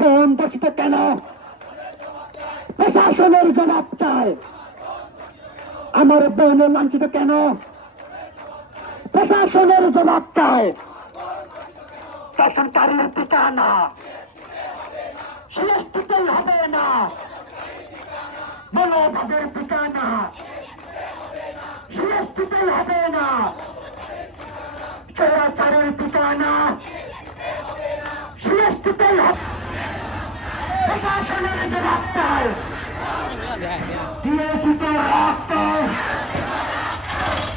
বোন দোষিত কেন? প্রশাসনের জবাব চাই। আমার বোন লাঞ্ছিত কেন? প্রশাসনের জবাব চাই। শাসনকারীর ঠিকানা শেষ দিতেই হবে না। মনোভাবের ঠিকানা শেষ দিতেই হবে না। চোরাচারের ঠিকানা শেষ দিতেই হবে চাই দিয়েছি তো রক্ত।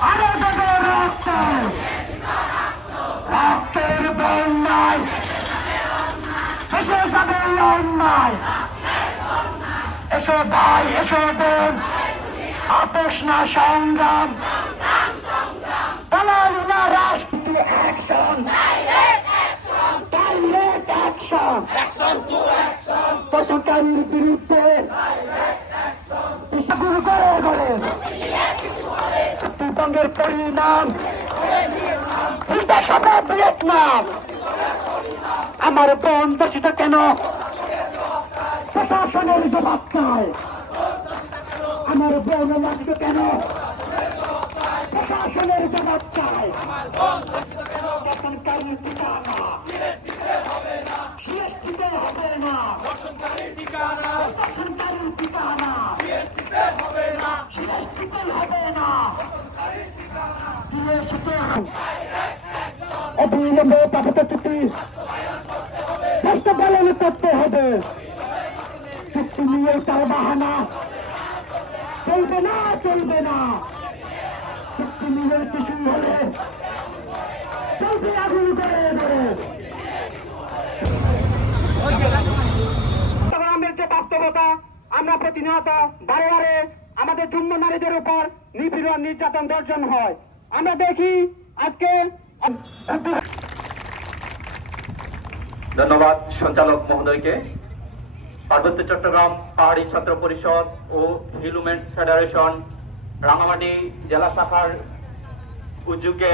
আরও দেবো রক্ত রক্তের বন্যায় এসে যাবে এই অন্যায় এসো ভাই এসো বোন আপোষ না সংগ্রাম। পালালি না রাষ্ট্র অ্যাকশন ডাইরেক্ট অ্যাকশন প্রশাসনের বিরুদ্ধে গুরু করে করে ভূতঙ্গের পরিণাম। ভিয়েতনাম। আমার বোন দোষিত কেন? প্রশাসনের জবাব চাই। আমার বোন লাঞ্ছিত কেন? প্রশাসনের জবাব চাই। শাসনকারীর ঠিকানা। শাসনকারীর ঠিকানা। শেষ দিতে হবে না দিয়ে শুধু অবিলম্বে পাঠাতে চুক্তি বাস্তবায়ন করতে হবে চুক্তি নিয়ে তার বাহানা চলবে না চলবে না চুক্তি নিয়ে কিছু হলে বাস্তবতা আমরা প্রতিনিয়ত বারে বারে আমাদের যুগ্ম নারীদের উপর নিপীড়ন, নির্যাতন দর্শন হয়। আমরা দেখি আজকে ধন্যবাদ সঞ্চালক মহোদয়কে। পার্বত্য চট্টগ্রাম পাহাড়ি ছাত্র পরিষদ ও হিলুমেন্ট ফেডারেশন রাঙামাটি জেলা শাখার উদ্যোগে